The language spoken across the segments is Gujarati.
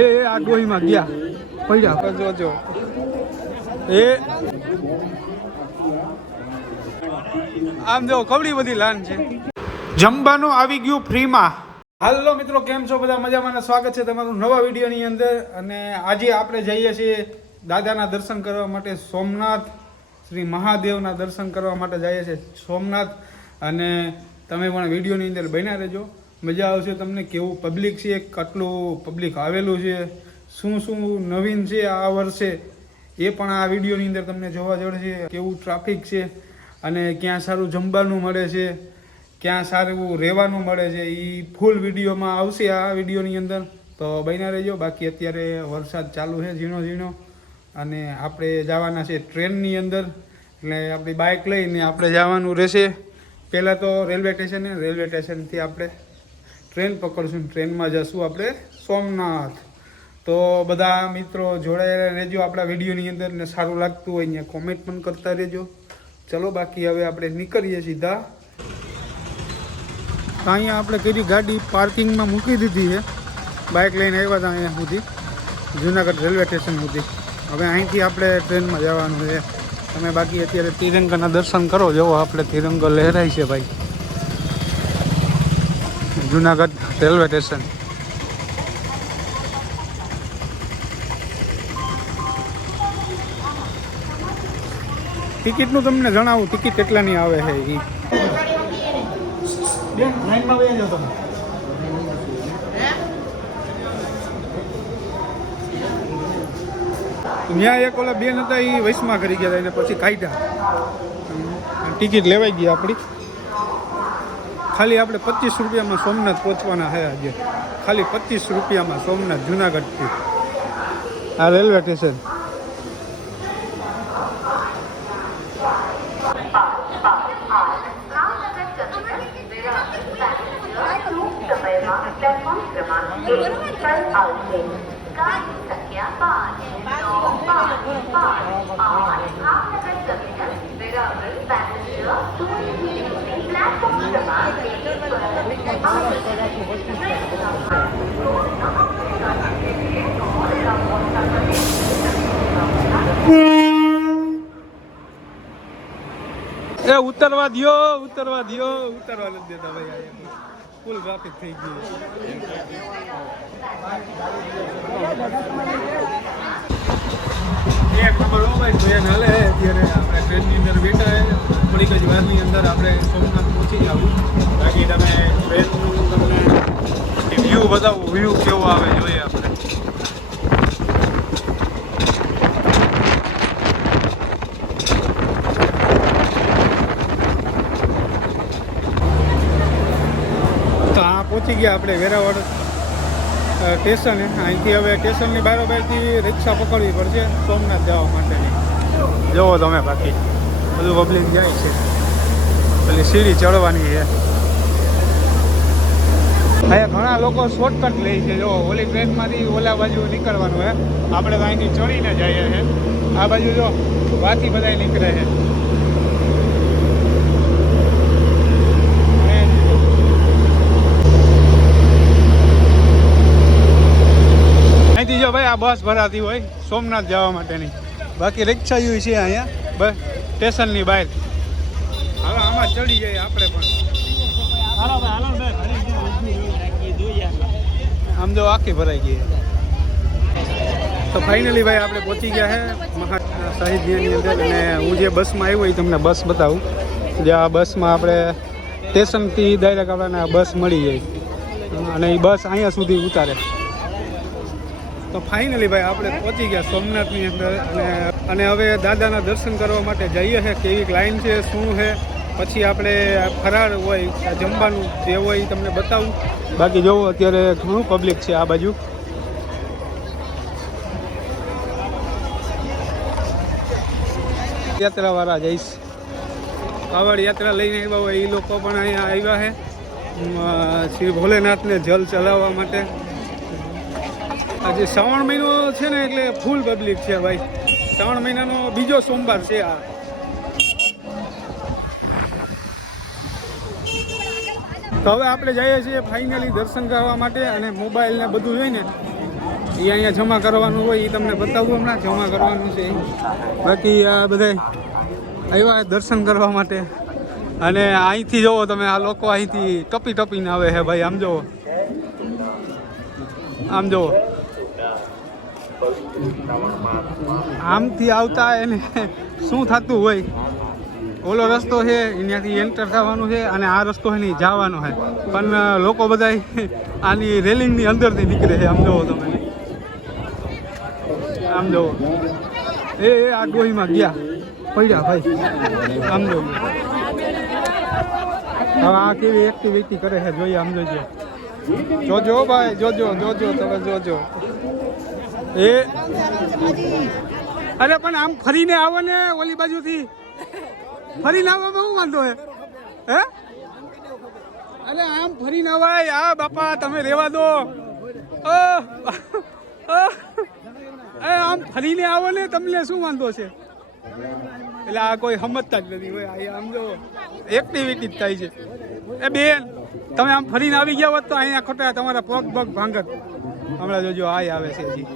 એ એ આ ગોહીમાં ગયા. પડ્યા. જોજો એ. આમ જો કવડી બધી લાન છે. જમવાનું આવી ગયું ફ્રીમાં. હાલો મિત્રો કેમ છો? બધા મજામાં સ્વાગત છે તમારું નવા વિડીયોની અંદર. અને આજે આપણે જઈએ છીએ દાદાના દર્શન કરવા માટે સોમનાથ. શ્રી મહાદેવના દર્શન કરવા માટે જઈએ છીએ સોમનાથ. અને તમે પણ વિડીયોની અંદર બન્યા રહેજો. મજા આવશે તમને? કેવું પબ્લિક છે? કેટલું પબ્લિક આવેલું છે? શું શું નવીન છે આ વર્ષે? એ પણ આ વિડીયોની અંદર તમને જોવા જડશે. કેવું ટ્રાફિક છે? અને ક્યાં સારું જમવાનું મળે છે? ક્યાં સારું રહેવાનું મળે છે? એ ફૂલ વિડીયોમાં આવશે આ વિડીયોની અંદર. તો બન્યા રહેજો. બાકી અત્યારે વરસાદ ચાલુ છે ઝીણો ઝીણો. અને આપણે જવાના છે ટ્રેનની અંદર. એટલે આપણી બાઇક લઈને આપણે જવાનું રહેશે. પહેલાં તો રેલવે સ્ટેશને રેલવે સ્ટેશનથી આપણે ટ્રેન પકડશું ટ્રેનમાં જશું આપણે સોમનાથ. તો બધા મિત્રો જોડાયેલા રહેજો આપણા વિડીયોની અંદર ને સારું લાગતું હોય અહીંયા કોમેન્ટ પણ કરતા રહેજો. ચલો, બાકી હવે આપણે નીકળીએ સીધા. અહીંયા આપણે કીધી ગાડી પાર્કિંગમાં મૂકી દીધી છે. બાઇક લઈને આવ્યા હતા અહીંયા સુધી. જુનાગઢ રેલવે સ્ટેશન સુધી. હવે અહીંથી આપણે ટ્રેનમાં જવાનું છે. તમે બાકી અત્યારે તિરંગાના દર્શન કરો. જુઓ આપણે તિરંગો લહેરાય છે ભાઈ. Junagadh railway station. ટિકિટનું તમને જણાવું ટિકિટ કેટલાની આવે છે એ ત્યાં એક ઓલા બેન હતા એ વૈશમાં કરી ગયા હતા એને પછી કાઢ્યા. ટિકિટ લેવાઈ ગઈ આપણી. ખાલી આપણે પચીસ રૂપિયામાં સોમનાથ પહોંચવાના છે આજે. ખાલી પચીસ રૂપિયામાં સોમનાથ જુનાગઢથી આ રેલવે સ્ટેશન. પ્લેટફોર્મ ક્રમાંક એક પર આવશે ગાડી સંખ્યા પાંચ નવ પાંચ પાંચ આઠ ભાવનગર ટર્મિનલ વેરાવળ પેસેન્જર ટુ પ્લેટફોર્મ ક્રમાંક એક પર એ ઉતરવા દયો ઉતરવા દ્યો. ઉતરવા નથી દેતા ભાઈ ફૂલ ટ્રાફિક થઈ ગયું. એક નંબર ભાઈ ટ્રેન હાલે. અત્યારે આપણે ટ્રેનની અંદર બેઠા થોડીક જ વારની અંદર આપણે સોમનાથ પહોંચી જવું. બાકી તમે ટ્રેનનું વ્યૂ બતાવો. વ્યૂ કેવો આવે જોઈએ આપણે? તો આ પહોંચી ગયા આપણે વેરાવળ. સ્ટેશને અહીંથી હવે સ્ટેશનની બારોબારથી રિક્ષા પકડવી પડશે સોમનાથ જવા માટેની. જુઓ તમે બાકી. બધું પબ્લિક જાય છે. પેલી સીડી ચડવાની છે. અહીંયા ઘણા લોકો શોર્ટકટ લે છે. જો ઓલી ટ્રેનમાંથી ઓલા બાજુ નીકળવાનું છે. આપણે તો અહીંથી ચડીને જઈએ છે આ બાજુ જો વાથી બધા નીકળે છે અહીંથી જો ભાઈ આ બસ ભરાતી હોય સોમનાથ જવા માટેની. બાકી રિક્ષા યુ છે અહીંયા. બસ સ્ટેશનની બહાર. હાલો આમાં ચડી જઈએ આપણે પણ. આમ જો આખી ભરાઈ ગઈ તો ફાઇનલી ભાઈ આપણે પહોંચી ગયા છે મહા સાહિત્યની અંદર અને હું જે બસમાં આવ્યો એ તમને બસ બતાવું. જે આ બસમાં આપણે સ્ટેશનથી ડાયરેક્ટ આપણને બસ મળી જાય. અને એ બસ અહીંયા સુધી ઉતારે. તો ફાઇનલી ભાઈ આપણે પહોંચી ગયા સોમનાથની અંદર અને અને હવે દાદાના દર્શન કરવા માટે જઈએ છે કેવી લાઈન છે, શું છે પછી આપણે ફરાર હોય જમવાનું જે હોય એ તમને બતાવું. બાકી જોવો, અત્યારે ઘણું પબ્લિક છે આ બાજુ. યાત્રાવાળા જઈશ. કાવડ યાત્રા લઈને આવ્યા હોય એ લોકો પણ અહીંયા આવ્યા છે શ્રી ભોલેનાથને જલ ચલાવવા માટે. આજે શ્રાવણ મહિનો છે ને એટલે ફૂલ પબ્લિક છે ભાઈ. શ્રાવણ મહિનાનો બીજો સોમવાર છે આ. તો હવે આપણે જઈએ છીએ ફાઇનલી દર્શન કરવા માટે અને મોબાઈલ ને બધું ને એ અહીંયા જમા કરવાનું હોય એ તમને બતાવું હમણાં, જમા કરવાનું છે બાકી આ બધા આવ્યા દર્શન કરવા માટે. અને અહીંથી જુઓ તમે, આ લોકો અહીંથી ટપી ટપીને આવે છે ભાઈ, આમ જુઓ આમ જોવો. આમથી આવતા એને શું થતું હોય? ઓલો રસ્તો છે અહીંયાથી એન્ટર થવાનું છે અને આ રસ્તો છે નહીં જવાનો છે. પણ લોકો બધા આની રેલિંગની અંદરથી નીકળે છે. આમ જોવો તમે. આમ જોવો. એ આ ડોહીમાં ગયા. પડ્યા ભાઈ. આમ જોવો. હવે આ કેવી એક્ટિવિટી કરે છે, જોઈએ, આમ જોજો. જોજો ભાઈ, જોજો જોજો, તમે જોજો. એ અરે પણ આમ ફરીને આવો ને ઓલી બાજુથી. ફરીને આવવામાં બહુ વાંધો હે. હે? અરે આમ ફરીને અવાય. આ બાપા તમે રેવા દો. આમ ફરીને આવો ને તમને શું વાંધો છે? એટલે આ કોઈ સમજતા જ નથી હોય. આમ જો એક્ટિવિટી જ થાય છે. એ બેન તમે આમ ફરીને આવી ગયા હોત તો અહીંયા ખોટા તમારા પગ પગ ભાંગત. હમણાં જોજો આ આવે છે હજી.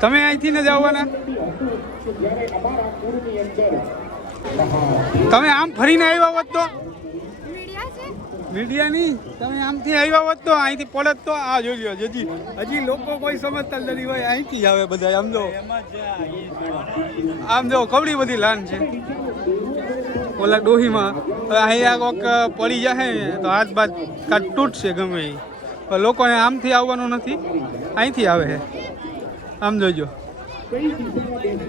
તમે અહીંથી ને જ આવવાના તમે આમ ફરીને આવ્યા હોત તો? મીડિયા નહીં તમે આમથી આવ્યા હોત તો? અહીંથી પડત તો? આ જોઈ લો હજી હજી લોકો કોઈ સમજતા નથી હોય અહીંથી જ આવે બધા આમ જો. આમ જો કવડી બધી લાન છે. ઓલા ડોહીમાં. અહીંયા કોક પડી જશે તો હાથ બાદ કાટ તૂટશે ગમે એ લોકોને આમથી આવવાનું નથી. અહીંથી આવે છે આમ જોજો.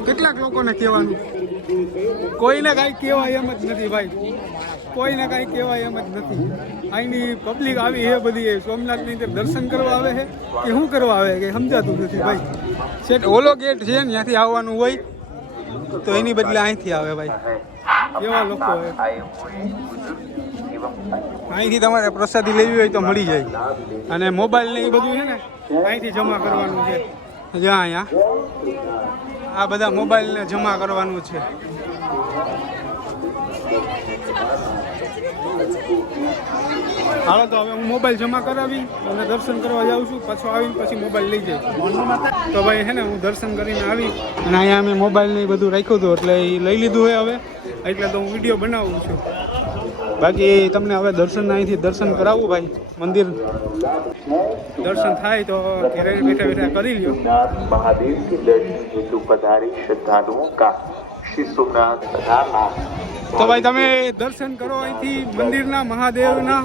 કેટલાક લોકોને કહેવાનું. કોઈને કાંઈ કહેવાય એમ જ નથી ભાઈ. કોઈને કાંઈ કહેવાય એમ જ નથી. અહીંની પબ્લિક આવી એ બધી સોમનાથની અંદર દર્શન કરવા આવે છે કે શું કરવા આવે? કે સમજાતું નથી ભાઈ. શેઠ ઓલો ગેટ છે ને, ત્યાંથી આવવાનું હોય, તો એની બદલે અહીંથી આવે ભાઈ. કેવા લોકો અહીંથી તમારે પ્રસાદી લેવી હોય તો મળી જાય. અને મોબાઈલ ને એ બધું છે ને અહીંથી જમા કરવાનું છે. જ્યાં અહીંયા. આ બધા મોબાઈલને જમા કરવાનું છે. હાલો તો હવે હું મોબાઈલ જમા કરાવી અને દર્શન કરવા જાઉં છું. પાછો આવીને પછી મોબાઈલ લઈ જાય. તો ભાઈ હે ને હું દર્શન કરીને આવી અને અહીંયા અમે મોબાઈલ ને બધું રાખ્યું હતું એટલે એ લઈ લીધું હોય હવે. એટલે તો હું વીડિયો બનાવું છું. બાકી તમને હવે દર્શન અહીંથી દર્શન કરાવવું ભાઈ મંદિર. દર્શન થાય તો ઘેરે બેઠા બેઠા કરી લ્યો. મહાદેવ તો ભાઈ તમે દર્શન કરો અહીંથી મંદિરના મહાદેવના.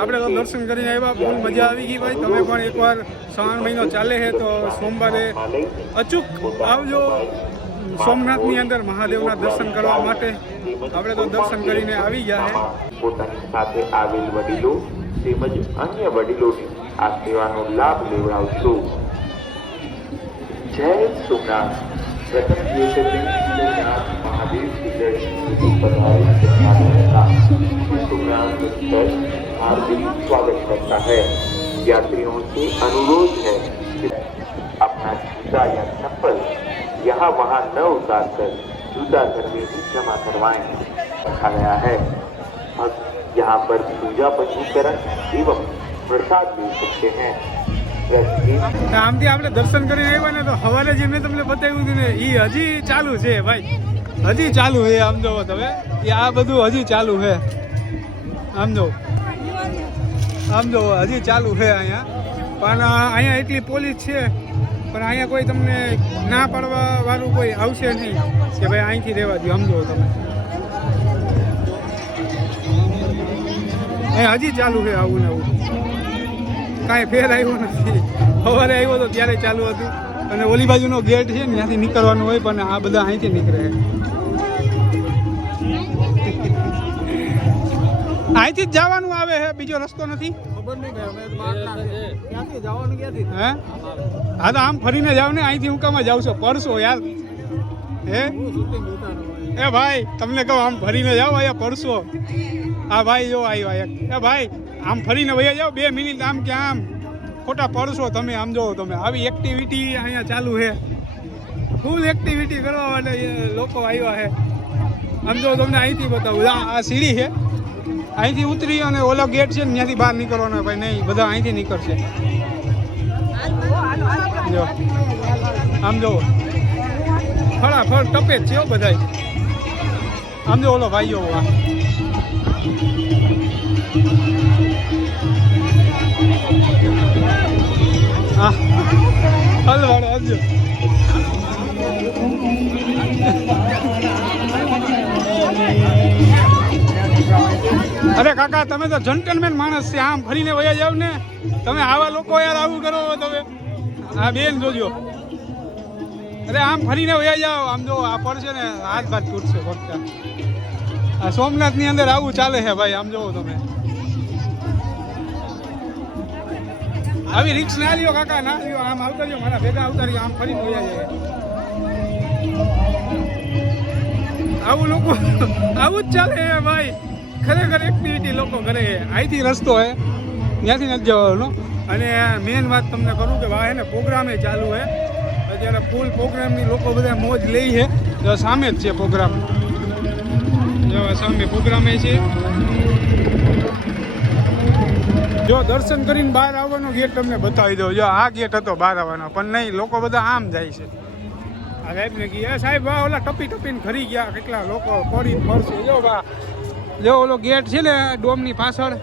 આપણે તો દર્શન કરીને આવ્યા બહુ મજા આવી ગઈ ભાઈ. તમે પણ એકવાર શ્રાવણ મહિનો ચાલે છે તો સોમવારે અચૂક આવજો. સોમનાથની અંદર મહાદેવના દર્શન કરવા માટે આપણે તો દર્શન કરીને આવી ગયા છે પોતાની સાથે આવેલ વડીલો તેમજ અન્ય વડીલોને આ સેવાનો લાભ લેવડાવશો જય સોમનાથ प्रथम ये सभी सोमनाथ महादेव के दर्शन हेतु पधारे श्रद्धालुओं का श्री सोमनाथ ट्रस्ट हार्दिक स्वागत करता है यात्रियों से अनुरोध है कि अपना जूता या चप्पल यहाँ वहाँ न उतार कर जूता घर में ही जमा करवाएं रखा गया है भक्त यहाँ पर पूजा पंजीकरण एवं प्रसाद ले सकते हैं ट्रस्ट के આમથી આપણે દર્શન કરીને આવ્યા ને તો સવારે જે મેં તમને બતાવ્યું હતું ને એ હજી ચાલુ છે ભાઈ હજી ચાલુ છે આમ જોવો તમે એ આ બધું હજી ચાલુ છે આમ જો આમ જો હજી ચાલુ છે અહીંયા પણ અહીંયા એટલી પોલીસ છે પણ અહીંયા કોઈ તમને ના પાડવા વાળું કોઈ આવશે નહીં કે ભાઈ અહીંથી રહેવા દો સમજો તમે. હજી ચાલુ છે આવું ને આવું. કાંઈ ફેર આવ્યો નથી. સવારે આવ્યો તો ત્યારે ચાલુ હતું. અને ઓલી બાજુનો ગેટ છે ને, ત્યાંથી નીકળવાનું હોય, પણ આ બધા અહીંથી નીકળે. અહીંથી જ જવાનું આવે છે, બીજો રસ્તો નથી. હે? તો આમ ફરીને જાવ ને, અહીંથી હું કામ જાવ છો. પરસો યાર. હે? એ ભાઈ, તમને કહું, આમ ફરીને જાઓ અહીંયા પરસો. હા ભાઈ જો આવ્યો એક. એ ભાઈ, આમ ફરીને વયા જાઓ, બે મિનિટ આમ કે આમ. ખોટા પડશો તમે, આમ જોવો તમે. આવી એક્ટિવિટી અહીંયા ચાલુ છે. ફૂલ એક્ટિવિટી કરવા માટે લોકો આવ્યા છે. આમ જો તમને અહીંથી બતાવું. આ સીડી છે. અહીંથી ઉતરી અને ઓલો ગેટ છે ને, ત્યાંથી બહાર નીકળવાના ભાઈ, નહીં, બધા અહીંથી નીકળશે. જો, આમ જો ફળાફળ ટપે જ છે બધા આમ જો ઓલો ભાઈઓ આ. હલવાડો આવજો અરે કાકા, તમે તો જન્ટલમેન માણસ છે, આમ ફરીને વયા જાવ ને, તમે આવા લોકો યાર આવું કરો તમે. આ બેન જોજો. અરે આમ ફરીને વયા જાવ આમ જો, આ પડશે ને, હાથ ભાત તૂટશે ફક્ત. આ સોમનાથની અંદર આવું ચાલે છે ભાઈ, આમ જોવો તમે. આવી રિક્સ ના લ્યો કાકા, ના લ્યો, આમ આવતા રહ્યો મારા ભેગા આવતા રહ્યો આમ ફરી જોયા જાય. આવું લોકો, આવું જ ચાલે ભાઈ. ખરેખર એક્ટિવિટી લોકો કરે અહીંથી રસ્તો હે, ત્યાંથી નથી જવાનો. અને મેન વાત તમને કરું કે વાહ ને પ્રોગ્રામે ચાલુ હે. અત્યારે ફૂલ પ્રોગ્રામની લોકો બધા મોજ લે છે. સામે જ છે પ્રોગ્રામ સામે પ્રોગ્રામે છે. જો દર્શન કરીને બહાર આવવાનો ગેટ તમને બતાવી દઉં. જો આ ગેટ હતો બહાર આવવાનો, પણ નહીં, લોકો બધા આમ જાય છે. આ સાહેબને "એ સાહેબ વાહ ઓલા ટપી ટપીને ખરી ગયા. કેટલા લોકો પડી ફરશે. જો બા જો ઓલો ગેટ છે ને, ડોમની પાછળ.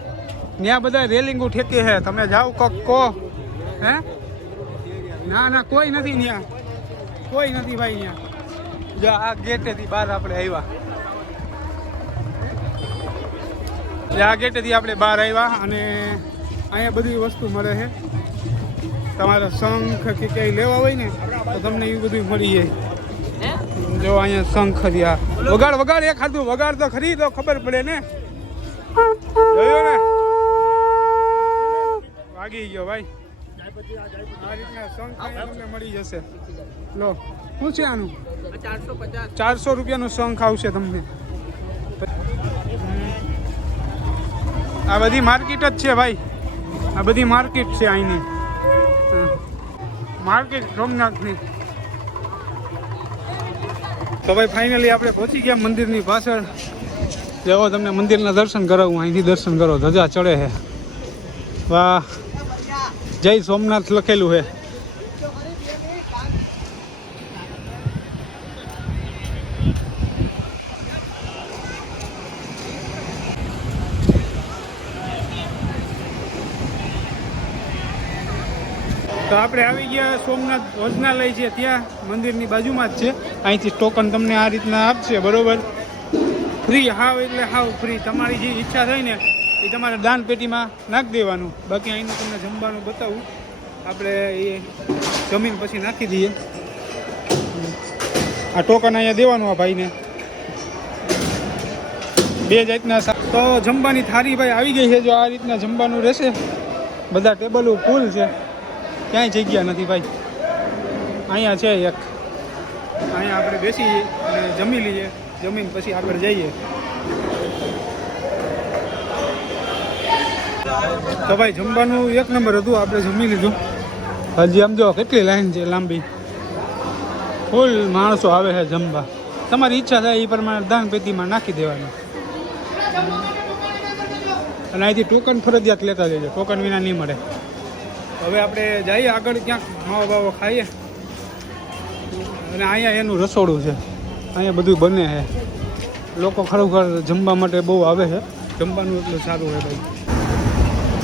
ત્યાં બધા રેલિંગો ઠેકી છે. તમે જાઓ કોક કો હે? ના ના, કોઈ નથી ત્યાં. કોઈ નથી ભાઈ ત્યાં. જો, આ ગેટેથી બહાર આપણે આવ્યા. આ ગેટેથી આપણે બહાર આવ્યા અને અહીંયા બધી વસ્તુ મળે છે. તમારે શંખ કે ક્યાંય લેવા હોય ને, તો તમને એ બધું મળી જાય. જો અહીંયા શંખ રહ્યા. વગાડ વગાડ એ ખાધું વગાડ તો ખરી, તો ખબર પડે ને. જોયો ને? વાગી ગયો ભાઈ. આ રીતના શંખ તમને મળી જશે. લો, શું છે આનું? ચારસો રૂપિયાનું શંખ આવશે તમને. આ બધી માર્કેટ જ છે ભાઈ. આ બધી માર્કેટ છે અહીંની. માર્કેટ સોમનાથની. તો ભાઈ ફાઇનલી આપણે પહોંચી ગયા મંદિરની પાછળ. જેવો તમને મંદિરના દર્શન કરાવું, અહીંથી દર્શન કરો, ધજા ચડે છે. વાહ. જય સોમનાથ લખેલું છે તો આપણે આવી ગયા સોમનાથ ભોજનાલય છે, ત્યાં મંદિરની બાજુમાં જ છે. અહીંથી ટોકન તમને આ રીતના આપશે, બરોબર? ફ્રી હાવ એટલે હાવ ફ્રી તમારી જે ઈચ્છા થઈ ને, એ તમારે દાન પેટીમાં નાખી દેવાનું. બાકી અહીંનું તમને જમવાનું બતાવું. આપણે એ જમીન પછી નાખી દઈએ. આ ટોકન અહીંયા દેવાનું આ ભાઈને. બે જાતના તો જમવાની થાળી ભાઈ આવી ગઈ છે, જો આ રીતના જમવાનું રહેશે. બધા ટેબલો ફૂલ છે. ક્યાંય જગ્યા નથી ભાઈ. અહીંયા છે એક. અહીંયા આપણે બેસી અને જમી લઈએ. જમીન પછી આગળ જઈએ. તો ભાઈ જમવાનું એક નંબર હતું. આપણે જમી લીધું. હજી આમ જો કેટલી લાઈન છે લાંબી. ફૂલ માણસો આવે છે જમવા. તમારી ઈચ્છા થાય એ પ્રમાણે દાન પેટીમાં નાખી દેવાનું. અને અહીંથી ટોકન ફરજિયાત લેતા જજો. ટોકન વિના નહીં મળે. હવે આપણે જઈએ આગળ ક્યાંક માવો બાવો ખાઈએ. અને અહીંયા એનું રસોડું છે. અહીંયા બધું બને છે. લોકો ખરેખર જમવા માટે બહુ આવે છે. જમવાનું એટલું સારું હોય ભાઈ.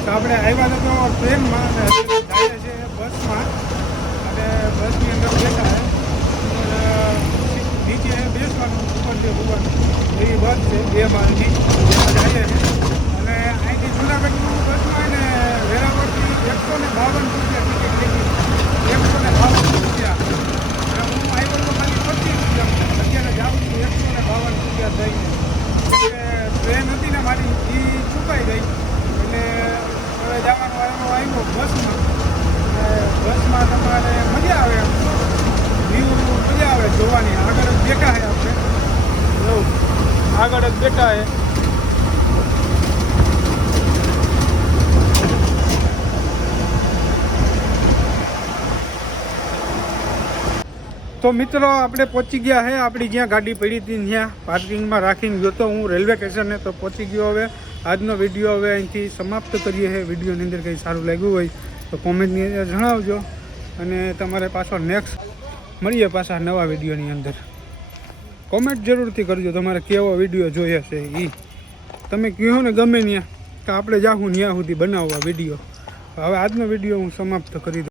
તો આપણે આવ્યા તો ટ્રેનમાં જઈએ છીએ બસમાં. અને બસની અંદર બેઠા છે. નીચે બેસવાનું ઉપર જે ઉપર એ બસ છે, બે માળની. જઈએ અને અહીંથી જુનાગઢનું બસમાં ને એકસો ને બાવન રૂપિયા ટિકિટ લીધી. એકસો ને બાવન રૂપિયા અને હું આવ્યો તો ખાલી પચીસ રૂપિયા અત્યારે જાઉં છું એકસો ને બાવન રૂપિયા થઈને એટલે ટ્રેન હતી ને મારી એ ચૂકાઈ ગઈ એટલે હવે જવાનો વારો આવ્યો બસમાં અને બસમાં તમારે મજા આવે એમ વ્યૂ મજા આવે જોવાની આગળ જ બેઠા છે આપણે જો આગળ જ બેઠા છે તો મિત્રો, આપણે પહોંચી ગયા હે. આપણી જ્યાં ગાડી પડી હતી ત્યાં પાર્કિંગમાં રાખીને ગયો તો હું રેલવે સ્ટેશને તો પહોંચી ગયો હવે. આજનો વીડિયો હવે અહીંથી સમાપ્ત કરીએ હે. વિડીયોની અંદર કંઈ સારું લાગ્યું હોય તો કોમેન્ટની અંદર જણાવજો. અને તમારે પાછો નેક્સ્ટ મળીએ પાછા નવા વિડીયોની અંદર. કોમેન્ટ જરૂરથી કરજો. તમારે કેવો વીડિયો જોઈએ છે એ તમે કહો ને ગમે ત્યાં કે આપણે જાહું ત્યાં સુધી બનાવવા વીડિયો. હવે આજનો વીડિયો હું સમાપ્ત કરી દઉં